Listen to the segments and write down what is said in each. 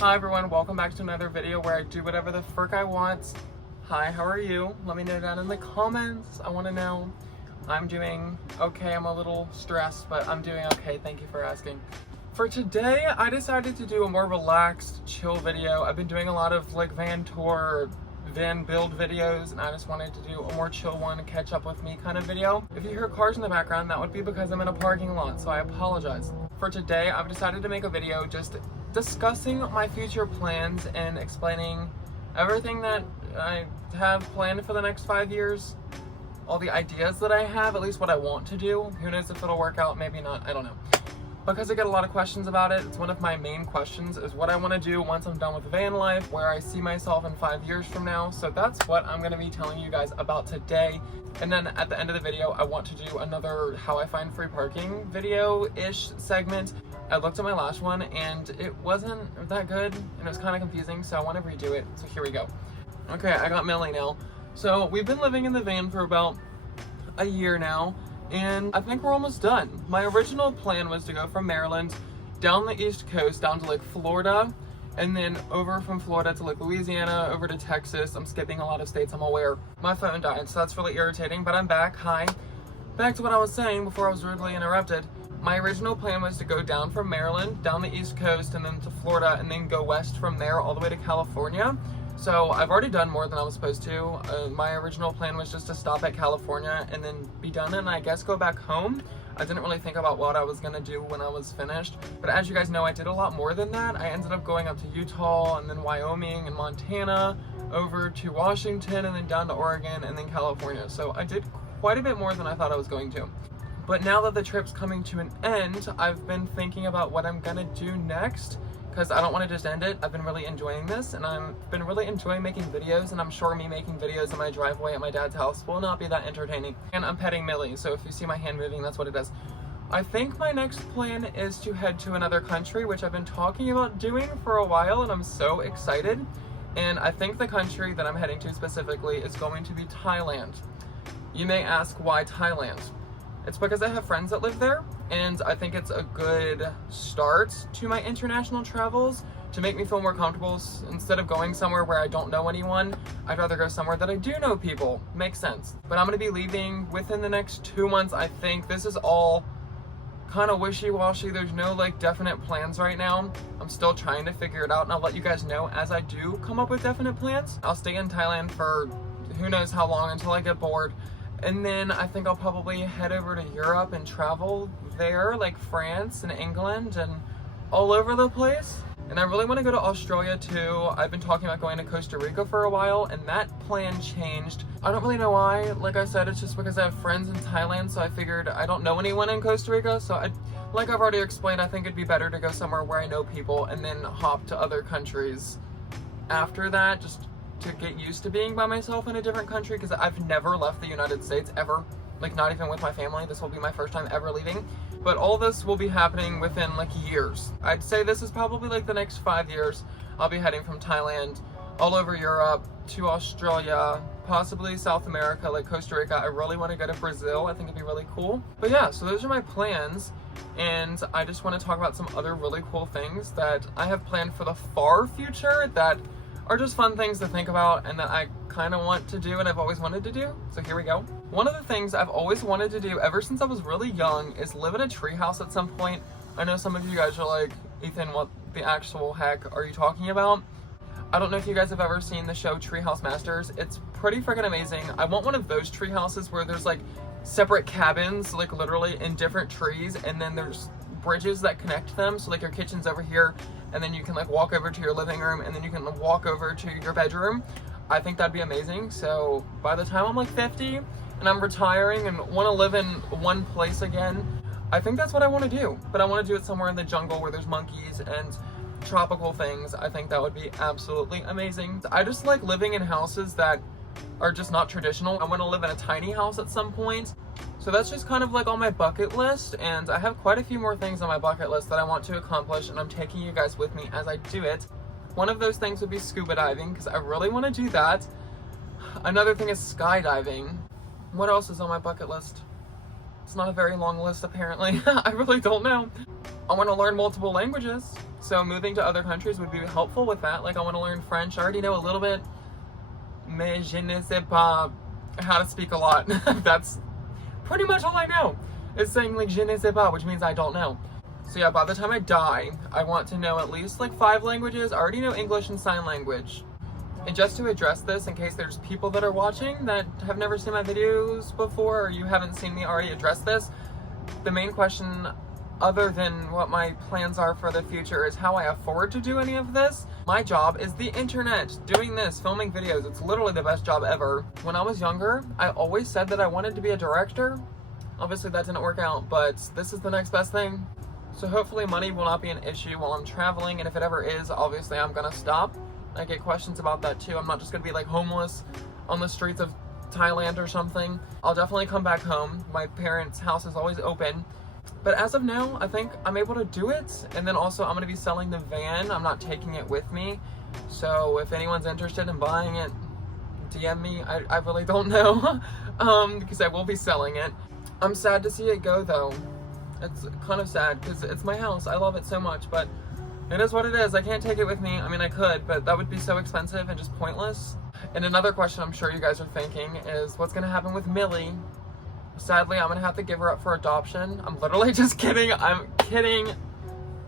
Hi everyone, welcome back to another video where I do whatever the frick I want. Hi, how are you? Let me know down in the comments. I want to know. I'm doing okay. I'm a little stressed, but I'm doing okay. Thank you for asking. For today, I decided to do a more relaxed, chill video. I've been doing a lot of like van tour, van build videos, and I just wanted to do a more chill one, catch up with me kind of video. If you hear cars in the background, that would be because I'm in a parking lot, so I apologize. For today, I've decided to make a video just discussing my future plans and explaining everything that I have planned for the next 5 years, all the ideas that I have, at least what I want to do. Who knows if it'll work out, maybe not, I don't know. Because I get a lot of questions about it, it's one of my main questions is what I want to do once I'm done with van life, where I see myself in 5 years from now. So that's what I'm going to be telling you guys about today. And then at the end of the video, I want to do another how I find free parking video-ish segment. I looked at my last one and it wasn't that good and it was kind of confusing, so I want to redo it. So here we go. Okay, I got Millie now. So we've been living in the van for about a year now, and I think we're almost done. My original plan was to go from Maryland down the East Coast, down to like Florida, and then over from Florida to like Louisiana, over to Texas. I'm skipping a lot of states, I'm aware. My phone died, so that's really irritating, but I'm back. Hi. Back to what I was saying before I was rudely interrupted. My original plan was to go down from Maryland, down the East Coast, and then to Florida, and then go west from there all the way to California. So I've already done more than I was supposed to. My original plan was just to stop at California and then be done and I guess go back home. I didn't really think about what I was gonna do when I was finished. But as you guys know, I did a lot more than that. I ended up going up to Utah and then Wyoming and Montana, over to Washington and then down to Oregon and then California. So I did quite a bit more than I thought I was going to. But now that the trip's coming to an end, I've been thinking about what I'm gonna do next, because I don't want to just end it. I've been really enjoying this, and I've been really enjoying making videos, and I'm sure me making videos in my driveway at my dad's house will not be that entertaining. And I'm petting Millie, so if you see my hand moving, that's what it is. I think my next plan is to head to another country, which I've been talking about doing for a while, and I'm so excited. And I think the country that I'm heading to specifically is going to be Thailand. You may ask, why Thailand? It's because I have friends that live there, and I think it's a good start to my international travels to make me feel more comfortable. Instead of going somewhere where I don't know anyone, I'd rather go somewhere that I do know people. Makes sense. But I'm going to be leaving within the next 2 months, I think. This is all kind of wishy-washy. There's no like definite plans right now. I'm still trying to figure it out, and I'll let you guys know as I do come up with definite plans. I'll stay in Thailand for who knows how long until I get bored. And then I think I'll probably head over to Europe and travel there, like France and England and all over the place. And I really want to go to Australia too. I've been talking about going to Costa Rica for a while, and that plan changed. I don't really know why. Like I said, it's just because I have friends in Thailand, so I figured I don't know anyone in Costa Rica. So like I've already explained, I think it'd be better to go somewhere where I know people and then hop to other countries after that, just to get used to being by myself in a different country, because I've never left the United States ever, like not even with my family. This will be my first time ever leaving, but all this will be happening within like years. I'd say this is probably like the next 5 years. I'll be heading from Thailand all over Europe to Australia, possibly South America, like Costa Rica. I really want to go to Brazil. I think it'd be really cool. But yeah, so those are my plans, and I just want to talk about some other really cool things that I have planned for the far future that are just fun things to think about and that I kind of want to do and I've always wanted to do. So here we go. One of the things I've always wanted to do ever since I was really young is live in a treehouse at some point. I know some of you guys are like, Ethan, what the actual heck are you talking about? I don't know if you guys have ever seen the show Treehouse Masters. It's pretty freaking amazing. I want one of those tree houses where there's like separate cabins, like literally in different trees, and then there's bridges that connect them. So like your kitchen's over here, and then you can like walk over to your living room, and then you can walk over to your bedroom. I think that'd be amazing. So by the time I'm like 50 and I'm retiring and want to live in one place again, I think that's what I want to do. But I want to do it somewhere in the jungle where there's monkeys and tropical things. I think that would be absolutely amazing. I just like living in houses that are just not traditional. I want to live in a tiny house at some point. So that's just kind of like on my bucket list, and I have quite a few more things on my bucket list that I want to accomplish, and I'm taking you guys with me as I do it. One of those things would be scuba diving, because I really want to do that. Another thing is skydiving. What else is on my bucket list? It's not a very long list apparently. I really don't know. I want to learn multiple languages, so moving to other countries would be helpful with that. Like, I want to learn French. I already know a little bit, mais je ne sais pas how to speak a lot. That's pretty much all I know, is saying like je ne sais pas, which means I don't know. So yeah, by the time I die, I want to know at least like 5 languages. I already know English and sign language. And just to address this, in case there's people that are watching that have never seen my videos before, or you haven't seen me already address this, the main question, other than what my plans are for the future, is how I afford to do any of this. My job is the internet, doing this, filming videos. It's literally the best job ever. When I was younger, I always said that I wanted to be a director. Obviously that didn't work out, but this is the next best thing. So hopefully money will not be an issue while I'm traveling, and if it ever is, obviously I'm gonna stop. I get questions about that too. I'm not just gonna be like homeless on the streets of Thailand or something. I'll definitely come back home. My parents' house is always open. But as of now, I think I'm able to do it. And then also I'm gonna be selling the van. I'm not taking it with me. So if anyone's interested in buying it, DM me. I really don't know because I will be selling it. I'm sad to see it go though. It's kind of sad because it's my house. I love it so much, but it is what it is. I can't take it with me. I mean, I could, but that would be so expensive and just pointless. And another question I'm sure you guys are thinking is what's gonna happen with Millie? Sadly, I'm gonna have to give her up for adoption. I'm literally just kidding. I'm kidding.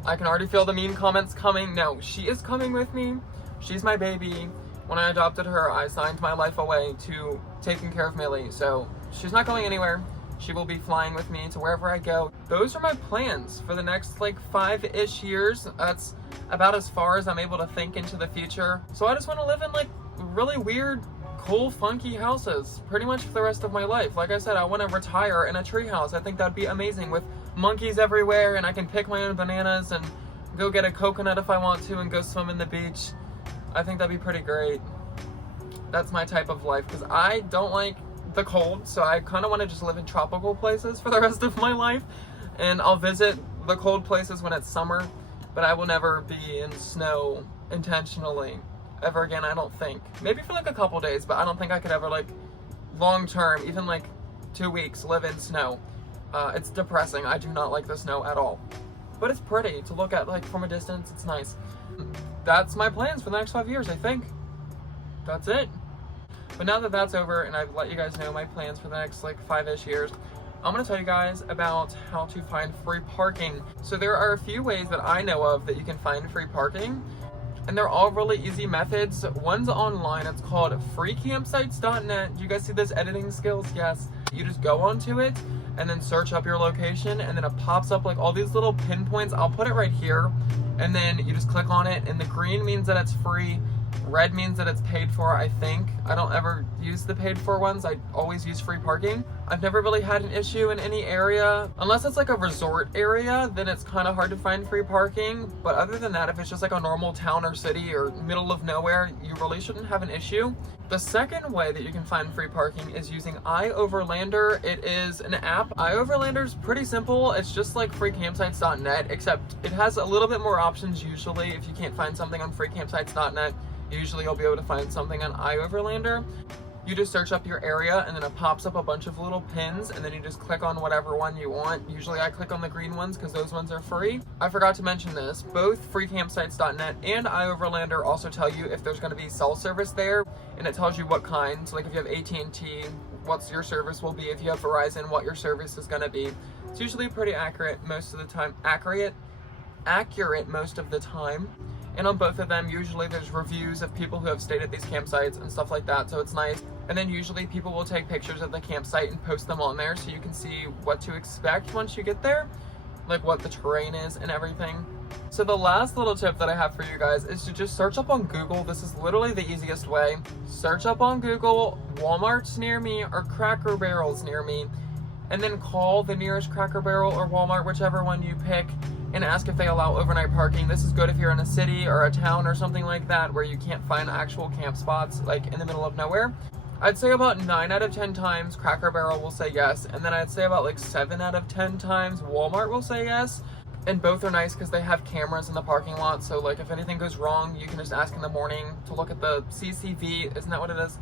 I can already feel the mean comments coming. No, she is coming with me. She's my baby. When I adopted her, I signed my life away to taking care of Millie. So she's not going anywhere. She will be flying with me to wherever I go. Those are my plans for the next like 5-ish years. That's about as far as I'm able to think into the future. So I just want to live in like really weird, cool, funky houses pretty much for the rest of my life. Like I said, I want to retire in a treehouse. I think that'd be amazing with monkeys everywhere, and I can pick my own bananas and go get a coconut if I want to and go swim in the beach. I think that'd be pretty great. That's my type of life because I don't like the cold, so I kind of want to just live in tropical places for the rest of my life, and I'll visit the cold places when it's summer, but I will never be in snow intentionally ever again, I don't think. Maybe for like a couple days, but I don't think I could ever like long term, even like 2 weeks, live in snow. It's depressing. I do not like the snow at all, but it's pretty to look at like from a distance. It's nice. That's my plans for the next 5 years. I think that's it. But now that that's over and I've let you guys know my plans for the next like 5-ish years, I'm going to tell you guys about how to find free parking. So there are a few ways that I know of that you can find free parking, and they're all really easy methods. One's online. It's called freecampsites.net. Do you guys see this editing skills? Yes. You just go onto it and then search up your location, and then it pops up like all these little pinpoints. I'll put it right here, and then you just click on it, and the green means that it's free. Red means that it's paid for, I think. I don't ever use the paid for ones. I always use free parking. I've never really had an issue in any area. Unless it's like a resort area, then it's kind of hard to find free parking. But other than that, if it's just like a normal town or city or middle of nowhere, you really shouldn't have an issue. The second way that you can find free parking is using iOverlander. It is an app. iOverlander is pretty simple. It's just like freecampsites.net, except it has a little bit more options usually. If you can't find something on freecampsites.net, usually you'll be able to find something on iOverlander. You just search up your area, and then it pops up a bunch of little pins, and then you just click on whatever one you want. Usually I click on the green ones because those ones are free. I forgot to mention this. Both freecampsites.net and iOverlander also tell you if there's going to be cell service there, and it tells you what kind. So like if you have AT&T, what your service will be. If you have Verizon, what your service is going to be. It's usually pretty accurate most of the time. Accurate most of the time. And on both of them, usually there's reviews of people who have stayed at these campsites and stuff like that, so it's nice. And then usually people will take pictures of the campsite and post them on there so you can see what to expect once you get there, like what the terrain is and everything. So the last little tip that I have for you guys is to just search up on Google. This is literally the easiest way. Search up on Google, Walmart's near me or Cracker Barrel's near me, and then call the nearest Cracker Barrel or Walmart, whichever one you pick, and ask if they allow overnight parking. This is good if you're in a city or a town or something like that where you can't find actual camp spots, like in the middle of nowhere. I'd say about 9 out of 10 times Cracker Barrel will say yes, and then I'd say about like 7 out of 10 times Walmart will say yes. And both are nice because they have cameras in the parking lot, so like if anything goes wrong, you can just ask in the morning to look at the CCTV, isn't that what it is?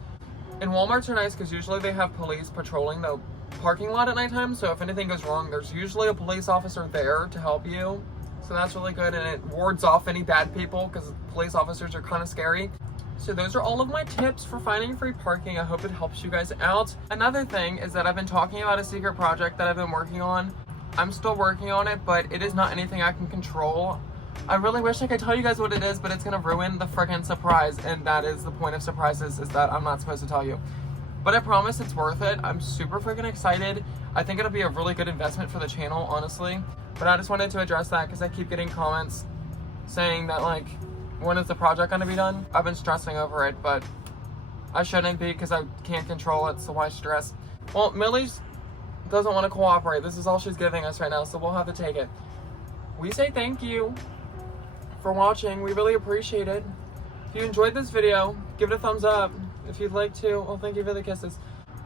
And Walmarts are nice because usually they have police patrolling the parking lot at nighttime, so if anything goes wrong, there's usually a police officer there to help you. So that's really good, and it wards off any bad people because police officers are kind of scary. So those are all of my tips for finding free parking. I hope it helps you guys out. Another thing is that I've been talking about a secret project that I've been working on. I'm still working on it, but it is not anything I can control. I really wish I could tell you guys what it is, but it's gonna ruin the freaking surprise, and that is the point of surprises, is that I'm not supposed to tell you. But I promise it's worth it. I'm super freaking excited. I think it'll be a really good investment for the channel, honestly. But I just wanted to address that because I keep getting comments saying that, like, when is the project gonna be done? I've been stressing over it, but I shouldn't be because I can't control it, so why stress? Well, Millie's doesn't want to cooperate. This is all she's giving us right now, so we'll have to take it. We say thank you for watching. We really appreciate it. If you enjoyed this video, give it a thumbs up. If you'd like to, well, thank you for the kisses.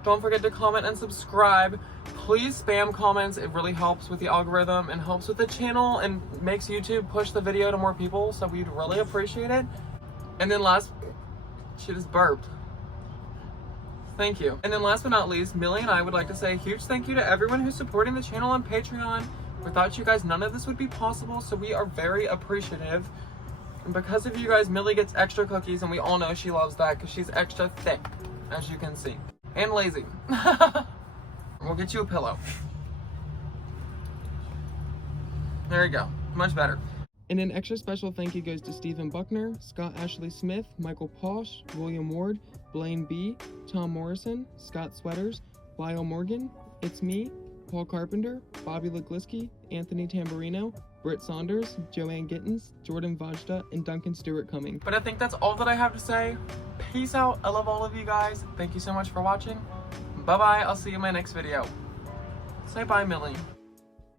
Don't forget to comment and subscribe. Please spam comments. It really helps with the algorithm and helps with the channel and makes YouTube push the video to more people, so we'd really appreciate it. And then she just burped. Thank you. And then last but not least, Millie and I would like to say a huge thank you to everyone who's supporting the channel on Patreon. Without you guys, none of this would be possible, so we are very appreciative. And because of you guys, Millie gets extra cookies, and we all know she loves that because she's extra thick, as you can see. And lazy. We'll get you a pillow. There you go. Much better. And an extra special thank you goes to Stephen Buckner, Scott Ashley Smith, Michael Posh, William Ward, Blaine B., Tom Morrison, Scott Sweaters, Lyle Morgan, It's Me, Paul Carpenter, Bobby Legliski, Anthony Tamburino, Britt Saunders, Joanne Gittins, Jordan Vajda, and Duncan Stewart Cumming. But I think that's all that I have to say. Peace out. I love all of you guys. Thank you so much for watching. Bye-bye. I'll see you in my next video. Say bye, Millie.